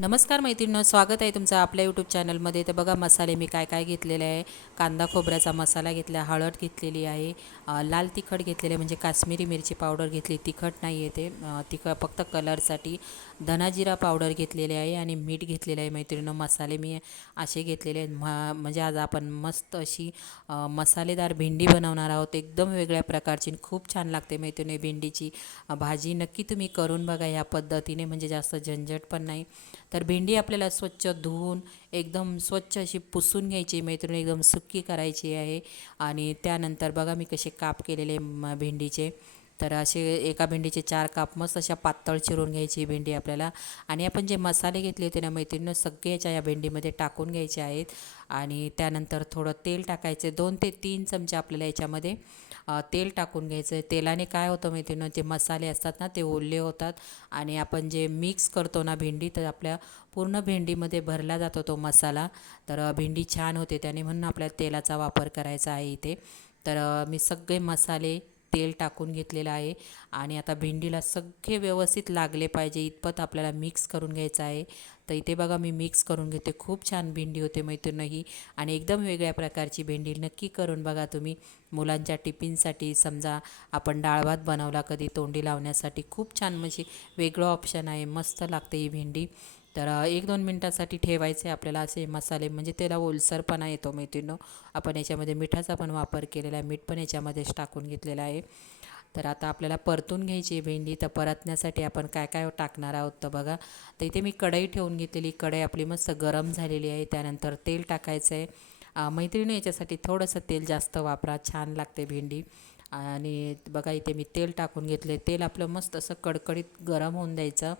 नमस्कार मैत्रिणींनो स्वागत आहे तुमचं आपल्या यूट्यूब चॅनलमध्ये तर बघा मसाले मी काय काय घेतलेले आहे. कांदा खोबऱ्याचा मसाला घेतला हळद घेतलेली आहे लाल तिखट घेतलेले म्हणजे काश्मीरी मिरची पावडर घेतली. तिखट नाही आहे ते तिखट फक्त कलरसाठी धनाजिरा पावडर घेतलेले आहे आणि मीठ घेतलेलं आहे. मैत्रिणं मसाले मी असे घेतलेले आहेत. म्हा म्हणजे आज आपण मस्त अशी मसालेदार भेंडी बनवणार आहोत. एकदम वेगळ्या प्रकारची आणि खूप छान लागते मैत्रिणी भेंडीची. भाजी नक्की तुम्ही करून बघा या पद्धतीने म्हणजे जास्त झंझट पण नाही. तर भेंडी आपल्याला स्वच्छ धुवून एकदम स्वच्छ अशी पुसून घ्यायची. मैत्रिणी एकदम सुक्की करायची आहे. आणि त्यानंतर बघा मी कसे काप केलेले म भेंडीचे. तर असे एका भेंडीचे चार काप मस्त अशा पातळ चिरून घ्यायची भेंडी आपल्याला. आणि आपण जे मसाले घेतले होते ना मैत्रिणीनं सगळे याच्या या भेंडीमध्ये टाकून घ्यायचे आहेत. आणि त्यानंतर थोडं तेल टाकायचे दोन ते तीन चमचे आपल्याला याच्यामध्ये तेल टाकून घ्यायचं तेलाने काय होतं मैत्रिणीनं जे मसाले असतात ना ते ओले होतात. आणि आपण जे मिक्स करतो ना भेंडी तर आपल्या पूर्ण भेंडीमध्ये भरला जातो तो मसाला. तर भेंडी छान होते. त्याने म्हणून आपल्याला तेलाचा वापर करायचा आहे इथे. तर मी सगळे मसाले तेल टाकून घेतलेलं आहे आणि आता भेंडीला सगळे व्यवस्थित लागले पाहिजे इतपत आपल्याला मिक्स करून घ्यायचं आहे. तर इथे बघा मी मिक्स करून घेते. खूप छान भेंडी होते मैत्रिणीही. आणि एकदम वेगळ्या प्रकारची भेंडी नक्की करून बघा तुम्ही. मुलांच्या टिफिनसाठी समजा आपण डाळ भात बनवला कधी तोंडी लावण्यासाठी खूप छान म्हणजे वेगळं ऑप्शन आहे. मस्त लागते ही भेंडी. तर एक दोन मिनटासाठी ठेवायचे आपल्याला असे मसाले. म्हणजे त्याला ओलसरपणा येतो मैत्रिणीनो आपण याच्यामध्ये मिठाचा पण वापर केलेला आहे. मीठ पण याच्यामध्येच टाकून घेतलेलं आहे. तर आता आपल्याला परतून घ्यायची भेंडी. तर परतण्यासाठी आपण काय काय टाकणार आहोत तर बघा. तर इथे मी कढई ठेवून घेतलेली. कढई आपली मस्त गरम झालेली आहे. त्यानंतर तेल टाकायचं आहे. मैत्रिणी याच्यासाठी थोडंसं तेल जास्त वापरा. छान लागते भेंडी. आणि बघा इथे मी तेल टाकून घेतले तेल आपलं मस्त असं कडकडीत गरम होऊन द्यायचं.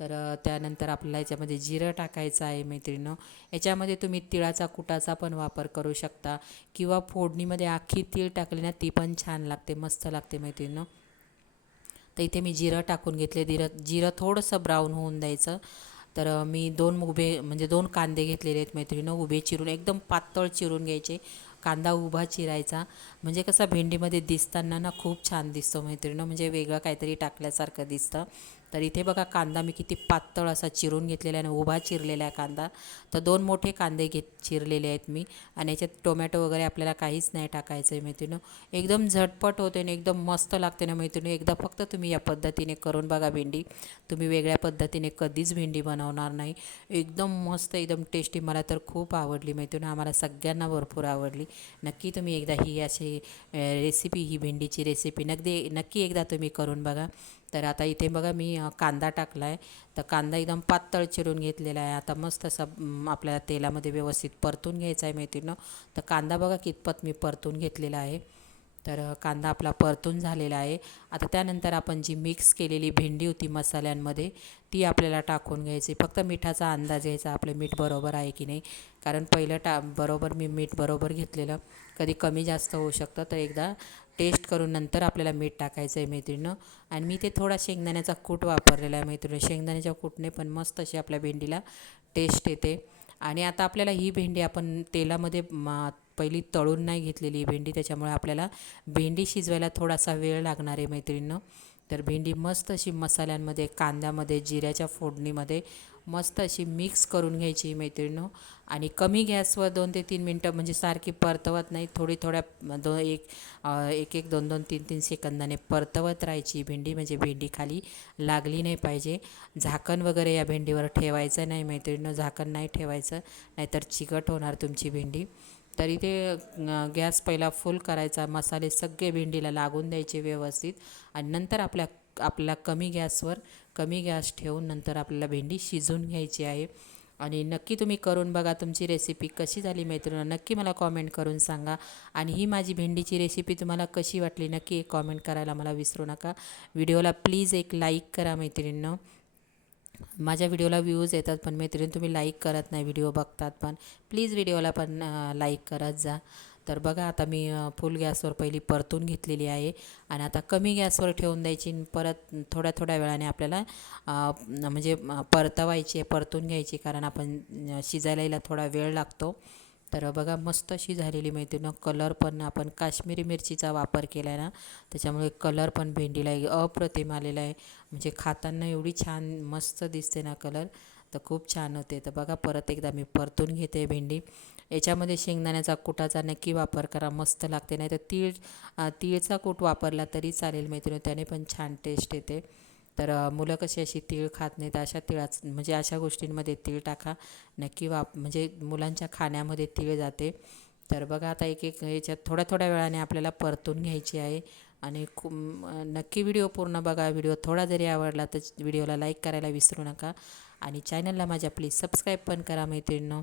तर त्यानंतर आपल्याला याच्यामध्ये जिरं टाकायचं आहे मैत्रिणं याच्यामध्ये तुम्ही तिळाचा कुटाचा पण वापर करू शकता. किंवा फोडणीमध्ये आखी तीळ टाकली ना ती पण छान लागते मस्त लागते मैत्रिणं तर इथे मी जिरं टाकून घेतले. जिरं जिरं थोडंसं ब्राऊन होऊन द्यायचं. तर मी दोन उभे म्हणजे दोन कांदे घेतलेले आहेत मैत्रिणं उभे चिरून एकदम पातळ चिरून घ्यायचे. कांदा उभा चिरायचा. म्हणजे कसा भेंडीमध्ये दिसताना ना खूप छान दिसतो मैत्रिणं म्हणजे वेगळं काहीतरी टाकल्यासारखं दिसतं. तर इथे बघा कांदा मी किती पातळ असा चिरून घेतलेला आहे आणि उभा चिरलेला आहे कांदा. तर दोन मोठे कांदे घेत चिरलेले आहेत मी. आणि याच्यात टोमॅटो वगैरे आपल्याला काहीच नाही टाकायचं आहे मैत्रिणं एकदम झटपट होते आणि एकदम मस्त लागते ना मैत्रिणं एकदा फक्त तुम्ही या पद्धतीने करून बघा भेंडी. तुम्ही वेगळ्या पद्धतीने कधीच भेंडी बनवणार नाही. एकदम मस्त एकदम टेस्टी. मला तर खूप आवडली मैत्रिणं आम्हाला सगळ्यांना भरपूर आवडली. नक्की तुम्ही एकदा ही अशी रेसिपी ही भेंडीची रेसिपी नगदी नक्की एकदा तुम्ही करून बघा. तर आता इथे बघा मी कांदा टाकला आहे तर कांदा एकदम पातळ चिरून घेतलेला आहे. आता मस्त असा आपल्याला तेलामध्ये व्यवस्थित परतून घ्यायचा आहे मेथीनं तर कांदा बघा कितपत मी परतून घेतलेला आहे. तर कांदा आपला परतून झालेला आहे. आता त्यानंतर आपण जी मिक्स केलेली भेंडी होती मसाल्यांमध्ये ती आपल्याला टाकून घ्यायची. फक्त मिठाचा अंदाज घ्यायचा आपलं मीठ बरोबर आहे की नाही. कारण पहिलं टा बरोबर मी मीठ बरोबर घेतलेलं. कधी कमी जास्त होऊ शकतं तर एकदा टेस्ट करून नंतर आपल्याला मीठ टाकायचं आहे मैत्रिणं आणि मी ते थोडा शेंगदाण्याचा कूट वापरलेला आहे मैत्रिणी शेंगदाण्याच्या कूटने पण मस्त अशी आपल्या भेंडीला टेस्ट येते. आणि आता आपल्याला ही भेंडी आपण तेलामध्ये मा पहिली तळून नाही घेतलेली ही भेंडी त्याच्यामुळे आपल्याला भेंडी शिजवायला थोडासा वेळ लागणार आहे मैत्रिणींनो. तर भेंडी मस्त अशी मसाल्यांमध्ये कांद्यामध्ये जिऱ्याच्या फोडणीमध्ये मस्त अशी मिक्स करून घ्यायची मैत्रिणं आणि कमी गॅसवर दोन ते तीन मिनटं म्हणजे सारखी परतवत नाही. थोडी थोड्या दो एक एक एक दोन दोन तीन तीन सेकंदाने परतवत राहायची भेंडी. म्हणजे भेंडी खाली लागली नाही पाहिजे. झाकण वगैरे या भेंडीवर ठेवायचं नाही मैत्रिणीनं. झाकण नाही ठेवायचं. नाहीतर चिकट होणार तुमची भेंडी. तर इथे गॅस पहिला फुल करायचा मसाले सगळे भेंडीला लागून द्यायचे व्यवस्थित आणि नंतर आपल्या आपल्याला कमी गॅसवर कमी गॅस ठेवून नंतर आपल्याला भेंडी शिजवून घ्यायची आहे. आणि नक्की तुम्ही करून बघा तुमची रेसिपी कशी झाली मैत्रिणी नक्की मला कॉमेंट करून सांगा. आणि ही माझी भेंडीची रेसिपी तुम्हाला कशी वाटली नक्की एक कॉमेंट करायला मला विसरू नका. व्हिडिओला प्लीज एक लाईक करा मैत्रिणींनो. माझ्या व्हिडिओला व्ह्यूज येतात पण मैत्रीण तुम्ही लाईक करत नाही व्हिडिओ बघतात पण प्लीज व्हिडिओला पण लाईक करत जा. तर बघा आता मी फुल गॅसवर पहिली परतून घेतलेली आहे आणि आता कमी गॅसवर ठेवून द्यायची आणि परत थोड्या थोड्या वेळाने आपल्याला म्हणजे परतवायची आहे परतून घ्यायची कारण आपण शिजायला थोडा वेळ लागतो. तर बघा मस्त अशी झालेली मैत्रिणी कलर पण आपण काश्मीरी मिरचीचा वापर केला आहे ना त्याच्यामुळे कलर पण भेंडीला अप्रतिम आलेला आहे. म्हणजे खाताना एवढी छान मस्त दिसते ना कलर. तर खूप छान होते. तर बघा परत एकदा मी परतून घेते भेंडी. याच्यामध्ये शेंगदाण्याचा कुटाचा नक्की वापर करा मस्त लागते. नाही तर तीळ तीळचा कूट वापरला तरी चालेल मैत्रिणी त्याने पण छान टेस्ट येते. तर मुलं कशी अशी तीळ खात नाहीत अशा तिळाच म्हणजे अशा गोष्टींमध्ये तीळ टाका. नक्की वाप म्हणजे मुलांच्या खाण्यामध्ये तीळ जाते. तर बघा आता एक एक याच्यात थोड्या थोड्या वेळाने आपल्याला परतून घ्यायची आहे. आणि खूप नक्की व्हिडिओ पूर्ण बघा. व्हिडिओ थोडा जरी आवडला तर व्हिडिओला लाईक करायला विसरू नका. आणि चॅनलला माझ्या प्लीज सबस्क्राईब पण करा मैत्रिणींनो.